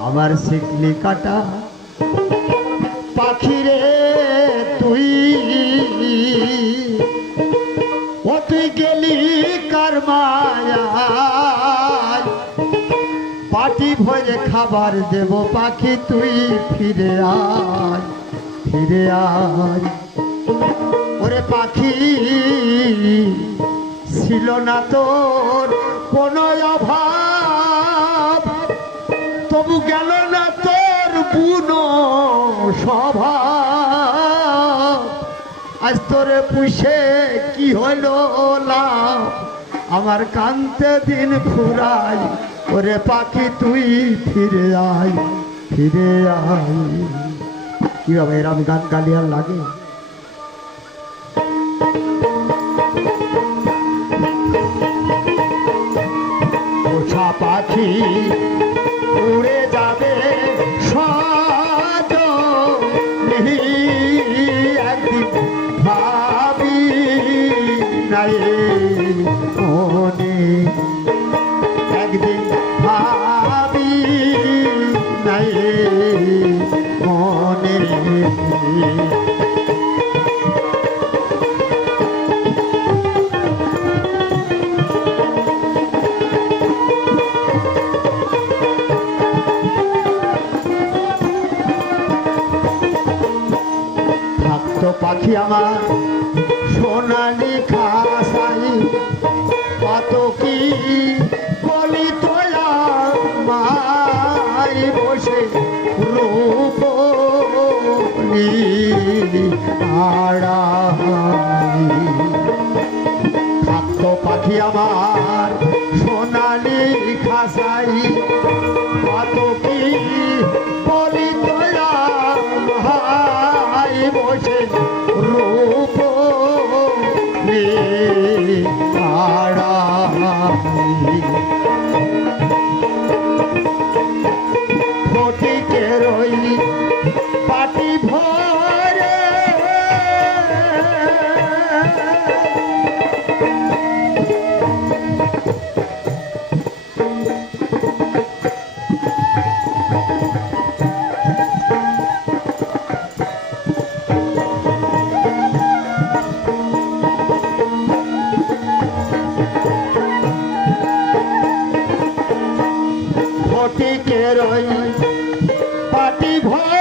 আমার শিকলি কাটা পাখিরে তুই ও তুই গেলি কার মায়ায় পাটি ভরে খাবার দেব পাখি তুই ফিরে আয় ফিরে আয় ওরে পাখি ছিল না তোর কোনো অভাব তবু গেল না তোর বুনো স্বভাব আজ তোরে পুষে কি হলো লাভ আমার কান্তে দিন ফুরাই ওরে পাখি তুই ফিরে আয় ফিরে আয় কি হবে এরম গান গালি আর লাগে পোষা পাখি উড়ে যাবে সজনী একদিন ভাবি নাই মনে একদিন ভাবি নাই মনে পাখি আমার সোনালি খাসাই কত কি বলি তোলা মাই বসে রূপ আড়াই থাকত পাখি আমার সোনালি খাসাই কত কি বলি তোলা মাই বসে রূপ ফটিকে রই পাটি ভরে ফটিকে রই পাটি ভরে